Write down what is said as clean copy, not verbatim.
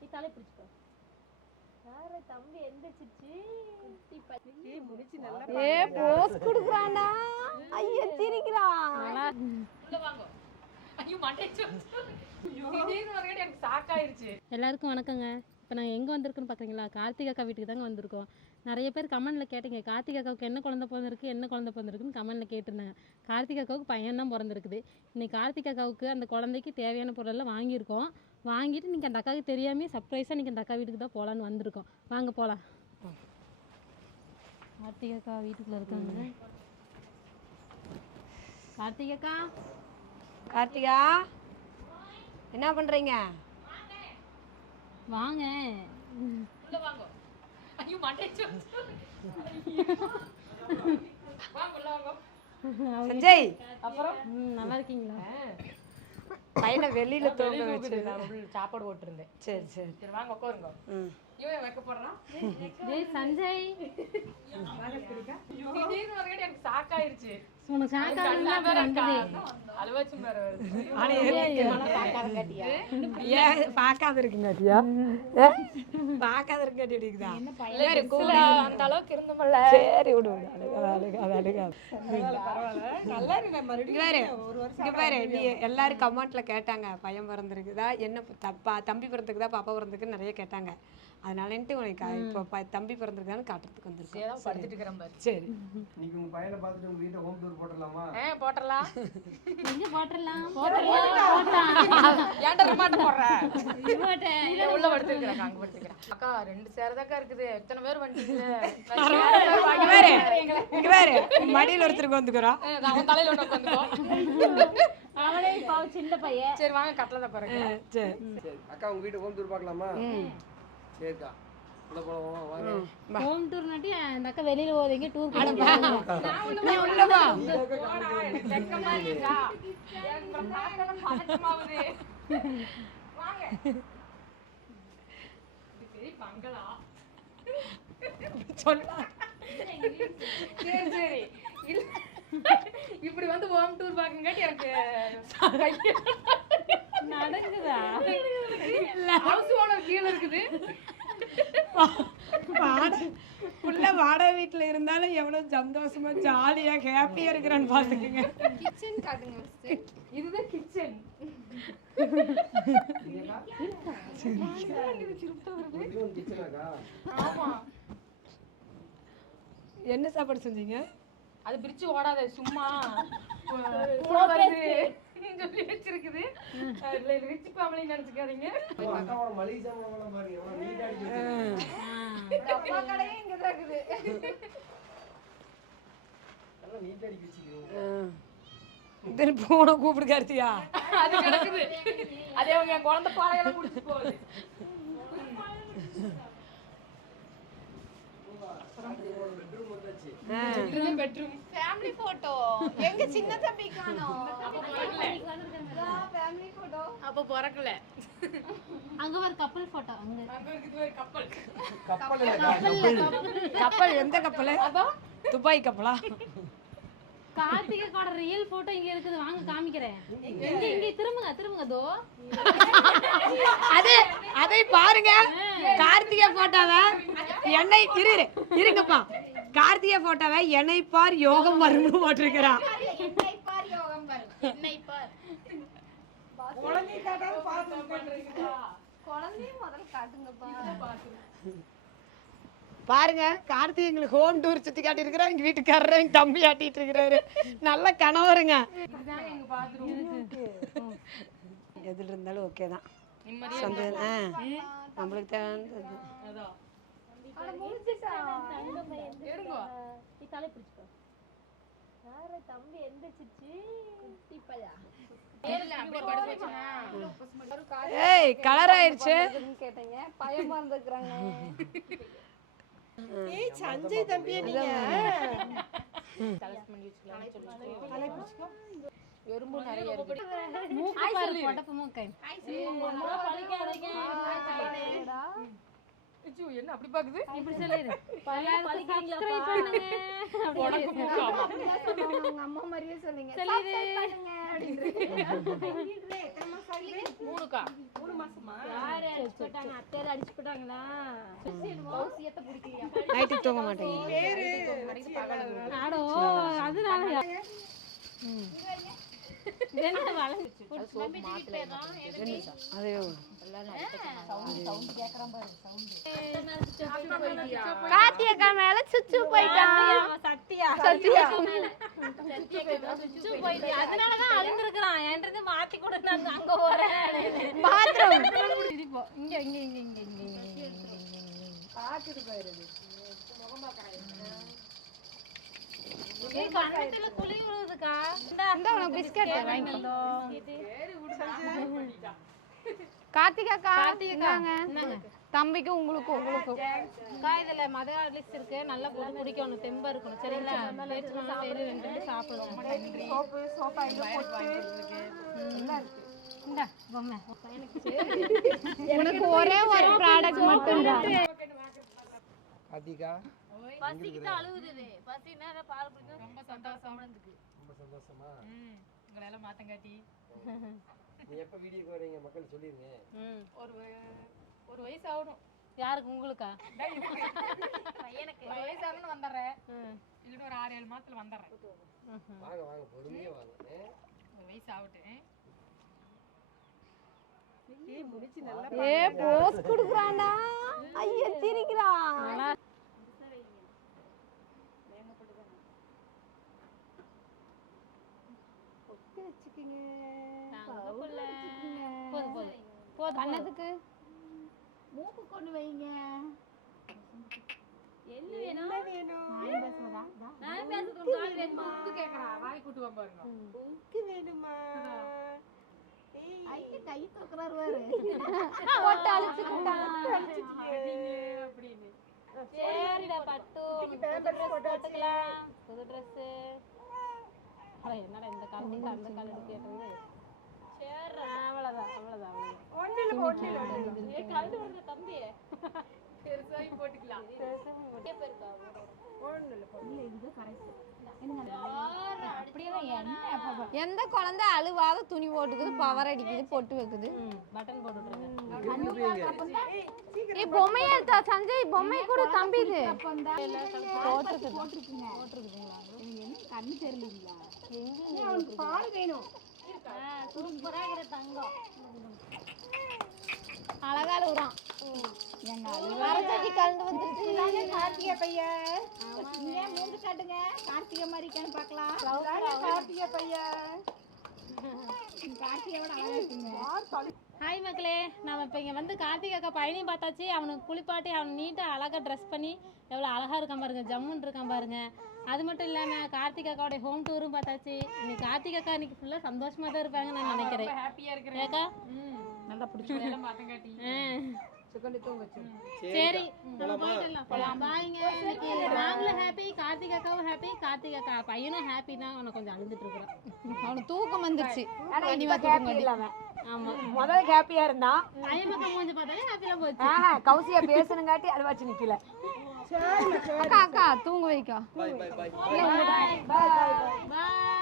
நீ தலை பிடிச்சுக்கோ. யார தம்பி எந்திரிச்சிச்சு. ஏ போஸ் குடுக்குறானா? ஐயா சிரிக்கிறான். உள்ள வாங்க. ஐயோ மண்டைச்சு. திடீர்னு வரகடி எனக்கு ஷாக் ஆயிருச்சு. எல்லாருக்கும் வணக்கங்க. இப்போ நான் எங்கே வந்திருக்குன்னு பார்க்குறீங்களா? கார்த்திகா அக்கா வீட்டுக்கு தாங்க வந்திருக்கோம். நிறைய பேர் கமெண்ட்டில் கேட்டீங்க, கார்த்திகா அக்காவுக்கு என்ன குழந்தை பிறந்திருக்கு, என்ன குழந்தை பிறந்திருக்குன்னு கமெண்ட்டில் கேட்டிருந்தாங்க. கார்த்திகா அக்காவுக்கு பையன் தான் பிறந்திருக்குது. இன்னைக்கு கார்த்திகா அக்காவுக்கு அந்த குழந்தைக்கு தேவையான பொருளெல்லாம் வாங்கியிருக்கோம். வாங்கிட்டு நீங்கள் அந்த அக்காவுக்கு தெரியாமல் சர்ப்ரைஸாக நீங்கள் அந்த அக்கா வீட்டுக்கு தான் போகலான்னு வந்திருக்கோம். வாங்க போகலாம். கார்த்திகா அக்கா வீட்டுக்குள்ளே இருக்காங்க. கார்த்திகா அக்கா, கார்த்திகா என்ன பண்றீங்க? வாங்க. உள்ள வாங்க. ஐயோ மண்டைச்சு. வாங்க உள்ள வாங்க. சஞ்சய் அப்புறம் நல்லா இருக்கீங்களா? பையனை வெளியில தூங்க வச்சு சாப்பாடு போட்டுருந்தேன். சரி சரி சரி வாங்க உட்காருங்க. இவன் வைக்க போறான். டேய் சஞ்சய், திடீர்னு வரகடி எனக்கு ஷாக் ஆயிருச்சு. உனக்கு சாக்காக அழுவாச்சும் வேற வருது. ஏன் பார்க்காத இருக்குங்காட்டியா? பார்க்காத இருக்காட்டி இருக்குதா? அந்த அளவுக்கு இருந்தோம்ல. சரி விடு இங்க பாரு, நீ எல்லாரும் கமெண்ட்ல கேட்டாங்க பையன் பிறந்திருக்குதா, என்ன தம்பி பிறந்திருக்குதா, பாப்பா பிறந்திருக்குன்னு நிறைய கேட்டாங்க. அதனாலன்ட்டு உனக்கு இப்போ தம்பி பிறந்திருக்கான்னு காட்டுறதுக்கு வந்திருக்கோம். படிச்சுட்டு இருக்கிறேன் பாரு. சரி நீங்க உங்க பையனை பார்த்துட்டு உங்க வீட்டை ஹோம் டூர் போடலாமா? போட்டலாம். எங்க போட்டுடலாம்? ஏன்டா ரிமாண்ட் போடுற? உள்ள படுத்துக்கிறேன், அங்க படுத்துக்கிறேன். அக்கா 2 சேரதாக்கா இருக்குது. எத்தனை பேர் வந்துட்டீங்க? இங்க பாரு, மடியில ஒருத்தருக்கு வந்துக்கிறோம். அவன் தலையில ஒண்ணு உட்காந்துக்கோ. அவனே பாவம் சின்ன பையன். சரி வாங்க கட்டல பாருங்க. சரி சரி அக்கா உங்க வீட்டை ஹோம் டூர் பார்க்கலாமா? சரிக்கா உள்ள போலாம் வாங்க. ஹோம் டூர் நாட்டி அந்த அக்கா வெளியில போவீங்க டூர் போறீங்க. நீ உள்ள வா. எனக்கு வெக்கமா இருக்கா? எங்க பாக்கல பதட்டமாவுது. வாங்க. இது பெரிய பங்களா. சொல்லு. சரி சரி. இல்ல இப்படி வந்து ஹோம் டூர் பாக்குங்காட்டி எனக்கு நடக்குதா? ஹவுஸ் ஓனர் கீழ இருக்குது. உள்ள வாடகை வீட்டுல இருந்தாலும் எவ்வளவு சந்தோஷமா ஜாலியா ஹாப்பியா இருக்கிறான்னு பாத்துக்கங்க. கிச்சன் காட்டுங்க ஃபர்ஸ்ட். இதுதான் கிச்சன். கிச்சனாக்கா? ஆமா. என்ன சாப்பாடு செஞ்சீங்க? அது பிரிச்சு ஓடாத சும்மா வருது சொல்லி வச்சிருக்குது. ரிச் ஃபேமிலி நினைச்சுக்காதீங்க. அக்காவோட மளிகை சாமான் பாருங்க எவ்வளவு நீட்டா அடிச்சு அப்பா கடையே இங்க தான் இருக்குது. எல்லாம் நீட்டா அடிச்சு வச்சிருக்கீங்க. இந்த போன கூப்பிடு கார்த்தியா. அது கிடக்குது. அதே அவங்க என் குழந்தை பாலையெல்லாம் குடிச்சு போகுது. பெட்ரூம் ஃபேமிலி போட்டோ எங்க சின்ன தம்பி காணோம். ஃபேமிலி போட்டோ அப்ப பிறக்கல. அங்க ஒரு கப்பல் போட்டோ. அங்க அங்க இருக்குது ஒரு கப்பல். கப்பல் இல்ல கப்பல் எந்த கப்பல்? துபாய் கப்பலா? கார்த்திகோட ரியல் போட்டோ இங்க இருக்குது, வாங்க காமிக்கிறேன். இங்க இங்க திரும்புங்க தோ. அதை பாருங்க. கார்த்திகை போட்டோவை என்னை இருங்கப்பா. கார்த்திகை போட்டோவை என்னை பார் யோகம் வரும்னு போட்டிருக்கிறான். என்னை பார் யோகம் வரும். என்னை பார் குழந்தை காட்டாம பாத்து பண்றீங்களா? குழந்தைய முதல்ல காட்டுங்கப்பா. பாருங்க, கார்த்திகை எங்களுக்கு ஹோம் டூர் சுத்தி காட்டி இருக்கிறார். எங்க வீட்டுக்காரர் எங்க தம்பி ஆட்டிட்டு இருக்கிறாரு. நல்ல கணவருங்க. இதுதான் எங்க பாத்ரூம். எதுல இருந்தாலும் ஓகே தான். நிம்மதியா நம்மளுக்கு தேவை. அதான் அட முடிஞ்சிட்டா. எடுங்க. நீ தலை பிடிச்சுக்கோ. யார தம்பி எந்திரிச்சிச்சு. இப்பயா ஏறல அப்படியே படுத்து வச்சனா. ஏய் கலர் ஆயிருச்சு. கேட்டீங்க பையன் வந்திருக்காங்க. ஏய் சஞ்சய் தம்பியே நீங்க. கலெக்ட் பண்ணி வச்சுக்கலாம்னு சொல்லிட்டு. தலை பிடிச்சுக்கோ. எறும்பு நிறைய இருக்கு. மூக்கு பாரு படப்பு மூக்கை. ஐயோ, என்ன அப்படி பாக்குது இப்படி சொல்லிடு. subscribe பண்ணுங்க. உனக்கு மூக்காமா உங்க அம்மா மாதிரியே சொன்னீங்க சொல்லிடு. மூணுக்கா யாரு அடிச்சு போட்டாங்க? அத்தையார் அடிச்சு போட்டாங்களா? நைட்டு தூங்க மாட்டேங்க. ஆடோ அதனாலயா? என்ன வளைஞ்சு அது கார்த்திகா மேல சுச்சு போயிட்டான் சத்தியா போயிட்டு அதனாலதான் அழுந்திருக்கிறான். என்கிட்ட மாத்தி கூட நான் அங்க போறேன். பாத்ரூம் சிரிப்போம். இங்க இங்க இங்க இங்க இங்க கண்ணத்துல குழி விழுதுக்கா. இந்த உனக்கு பிஸ்கட் வாங்கிக்கோ கார்த்திகாக்கா இந்தாங்க. தம்பிக்கு உங்களுக்கும் இதுல மத லிஸ்ட் இருக்கு. நல்லா போட்டு குடிக்கணும். தெம்பா இருக்கணும். சரிங்களா? பேச்சுனாலும் டெய்லி 2 சாப்பிடணும். இந்தா பொம்மை. உனக்கு ஒரே ஒரு ப்ராடக்ட் மட்டும் தான் கார்த்திகா பசிக்கிட்டு அழுகுது. பசினா பால் குடிச்சா ரொம்ப சந்தோஷம் ரொம்ப சந்தோஷமா? உங்களை எல்லாம் மாத்தங்காட்டி நீ எப்ப வீடியோக்கு வரீங்க மக்கள் சொல்லிருங்க. ஒரு வயசு ஆகணும். யாருக்கு? உங்களுக்கா? பையனுக்கு ஒரு வயசு ஆகணும்னு வந்துடுறேன். இல்லைன்னு ஒரு 6-7 மாசத்துல வந்துடுறேன். வாங்க வாங்க பொறுமையா வாங்க. ஒரு வயசு ஆகட்டும். ஏ போஸ் குடுக்குறான்டா ஐயா சிரிக்கிறான் போதும். பண்ணதுக்கு மூக்கு கொண்டு வைங்க என்ன வேணும்? நான் பேசுறதா நான் பேசுறேன். கால் வேணுமா? கேக்குறா வாய் கூட்டு பாருங்க. ஐயா கை தூக்குறாரு பாரு ஓட்ட அழிச்சுட்டான் அப்படின்னு சரிடா பட்டு. போட்டுக்கலாம். புது ட்ரெஸ். என்னடா இந்த காலத்துக்கு அந்த காலத்துக்கு கேட்டது? சரி அவ்வளவுதான் அவ்வளவுதான். கழுத்து விடுற தம்பி பெருசாகி போட்டுக்கலாம். எந்த குழந்தை அழுவாத துணி போட்டுக்குது பவர் அடிக்குது பொட்டு வைக்குது பட்டன் போட்டு விட்டுருங்க. ஏ பொம்மையை எடுத்தா சஞ்சய் பொம்மை கூட தம்பி இது கண்ணு தெரியலீங்களா பால் வேணும் சூப்பரா இருக்கிற தங்கம். அழகா அழுகுறான் வரச்சட்டி கலந்து வந்துருச்சு கார்த்திகை பையன் இங்கே மூன்று காட்டுங்க கார்த்திகை மாதிரி இருக்கான்னு பார்க்கலாம் கார்த்திகை பையன் கார்த்திகையோட அழகா இருக்குங்க. ஹாய் மக்களே, நம்ம இப்போ இங்கே வந்து கார்த்திகை அக்கா பையனையும் பார்த்தாச்சு. அவனுக்கு குளிப்பாட்டி அவனை நீட்டாக அழகாக ட்ரெஸ் பண்ணி எவ்வளோ அழகாக இருக்கான் பாருங்க. ஜம்முன்னு இருக்கான் பாருங்க. அது மட்டும் இல்லாமல் கார்த்திகை அக்காவோடைய ஹோம் டூரும் பார்த்தாச்சு. இன்னைக்கு கார்த்திகை அக்கா இன்னைக்கு ஃபுல்லாக சந்தோஷமாக தான் இருப்பாங்கன்னு நான் நினைக்கிறேன். ஹாப்பியா இருக்கிறேன். ஏக்கா நல்லா பிடிச்சி எல்லாம் மாத்தங்காட்டி சரி போலாம். பாய்ங்க. இன்னைக்கு நாங்களும் ஹாப்பி, கார்த்திகை அக்காவும் ஹாப்பி. கார்த்திகை அக்கா பையனும் ஹாப்பி தான். அவனை கொஞ்சம் அழுந்துட்டு இருக்கிறான். அவனுக்கு தூக்கம் வந்துருச்சு ஆமா முதல்ல ஹாப்பியா இருந்தான். பையன் பக்கம் மூஞ்சி பார்த்தாலே ஹாப்பிலாம் போச்சு. கௌசியா பேசணுங்காட்டி அழுவாச்சு நிக்கல. அக்கா அக்கா தூங்க வைக்கா பாய் பாய் பாய் பாய்.